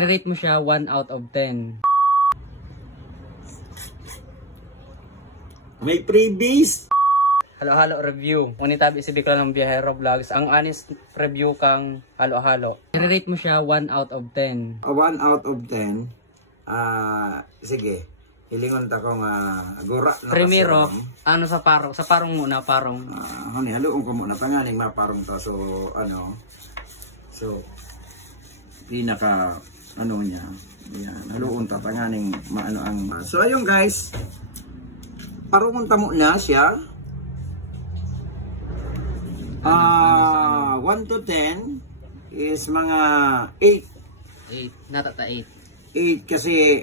I-rate mo siya 1 out of 10. May freebies. Halo-halo review. Ngunit tabi si Bicol ng Biyahero Vlogs. Ang honest review kang halo-halo. I-rate mo siya 1 out of 10. 1 out of 10. Sige. Hilingon ta ko nga gura na Primero, ano sa parong? Sa parong muna, parong. Haluon ko muna. Panganing maparong ta. So, ano. So, pinaka, ano niya. Yan. Haluon ta. Panganing maano ang. So, ayun guys. Parungon ta muna siya. 1 to 10 is mga 8. 8. Natata 8. 8 kasi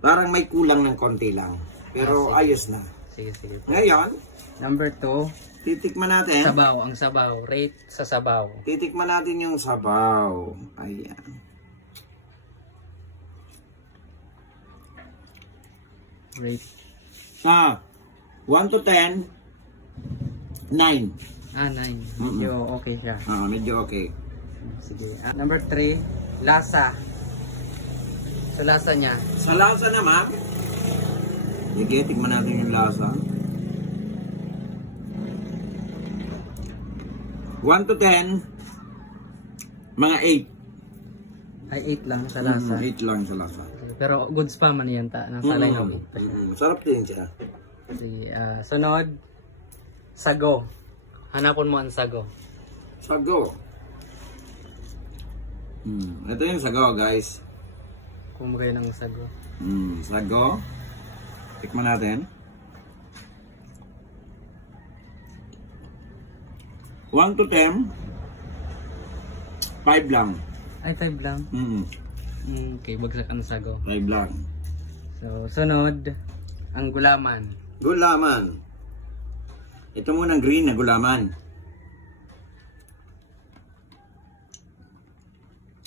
parang may kulang ng konti lang. Pero ayos na. Sige, sige. Ngayon, number 2. titikman natin. Sabaw. Ang sabaw. Rate sa sabaw. Titikman natin yung sabaw. Ayan. Rate. 1 to 10, 9. 9. Medyo okay siya. Medyo okay. Sige. Number 3. Lasa. So lasa niya. Sa lasa naman, sige, tikman natin yung lasa. 1 to 10, mga 8. Ay 8 lang sa lasa. 8 lang sa lasa. Pero goods pa man yan ta. Nasa line of 8. Sarap din siya. Sige. Sunod. Sago. Hanapon mo ang sago. Sago. Ito yung sago guys. Kumagay ng sago. Sago. Tikman natin. 1 to 10. 5 lang. Ay, 5 lang? Okay, bagsak ang sago. 5 lang. So, sunod. Ang gulaman. Gulaman. Ito muna ang green na gulaman.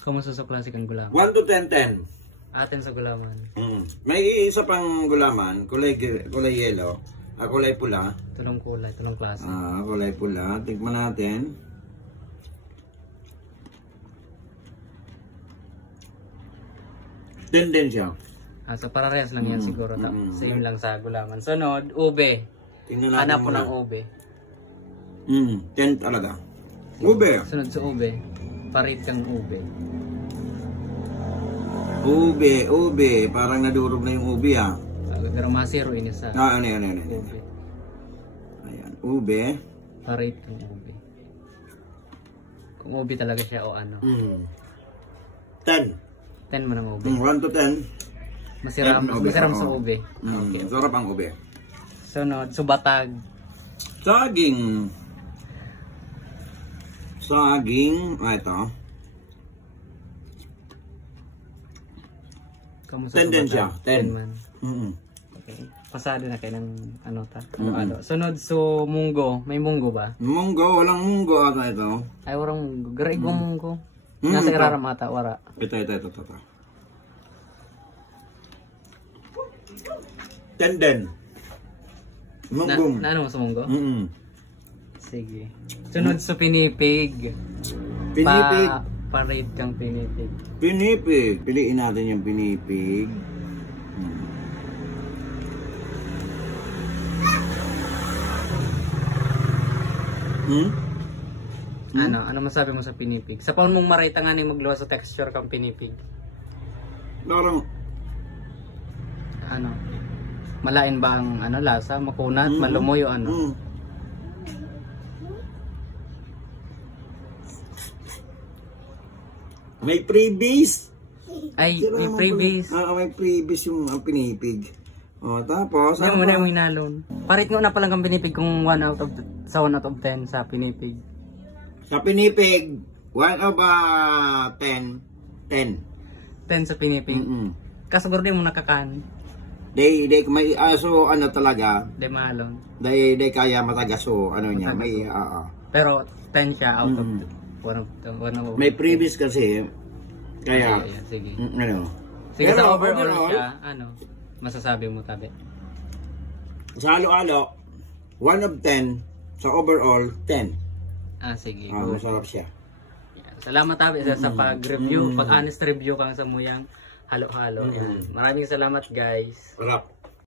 Kumusta sa klase kang gulaman? 1 to 10, 10. Atin sa gulaman. May isa pang gulaman, kulay yellow, kulay pula. Tulong kulay, tulong klase. Kulay pula. Tingnan natin. Tendensya. So parehas lang yan siguro. Same lang sa gulaman. Sunod, ube. Hanap po ng ube. 10 talaga. Ube. Sunod sa ube. Parit kang ube. Ube. Parang nadurog na yung ube Pero masiro ini sa ano. ube. Ayan, ube. Parit kang ube. Kung ube talaga siya o ano. 10. 10 mo ng ube. 1 to 10. Masiram sa ube. Okay. Sarap ang ube. Sunod, subatag. Saging. Ito. Kamusta Tendensya. 10 man. Okay. Pasado na kayo ng ano ta. Sunod, so munggo. May munggo ba? Munggo. Walang munggo ata ito. Ay, warang munggo. Garay ko munggo. Nasa iraram ata, wara. Ito. 10 din. Munggong. Ano mo sa munggo? Sige. Sunod sa pinipig. Pinipig. Pa-rate kang pinipig. Pinipig. Piliin natin yung pinipig. Ano masabi mo sa pinipig? Sa paon mong marita nga ni magluwa sa texture kang pinipig? Parang malain ba ang lasa? Makunat? Malumoy o ano? May freebies. Ay, may freebies. May freebies yung pinipig. Tapos Ano mo na yung hinalon? Parit nga na palang kang pinipig kung 1 out of 10 sa pinipig. Sa pinipig, 1 over 10. 10 sa pinipig. Kasaguro din mo nakakan. They may so ano talaga. Di malon. They kaya matagaso niya. May Pero 10 siya out of 1 may previous kasi kaya sige. Sige, pero sa overall siya, masasabi mo tabi? Sa halo-halo 1 of 10, sa overall 10. Sige. Masarap siya. Salamat tabi sa pag-review, pag-honest review kang sa muyang halo-halo. Yan. Maraming salamat guys. Sarap.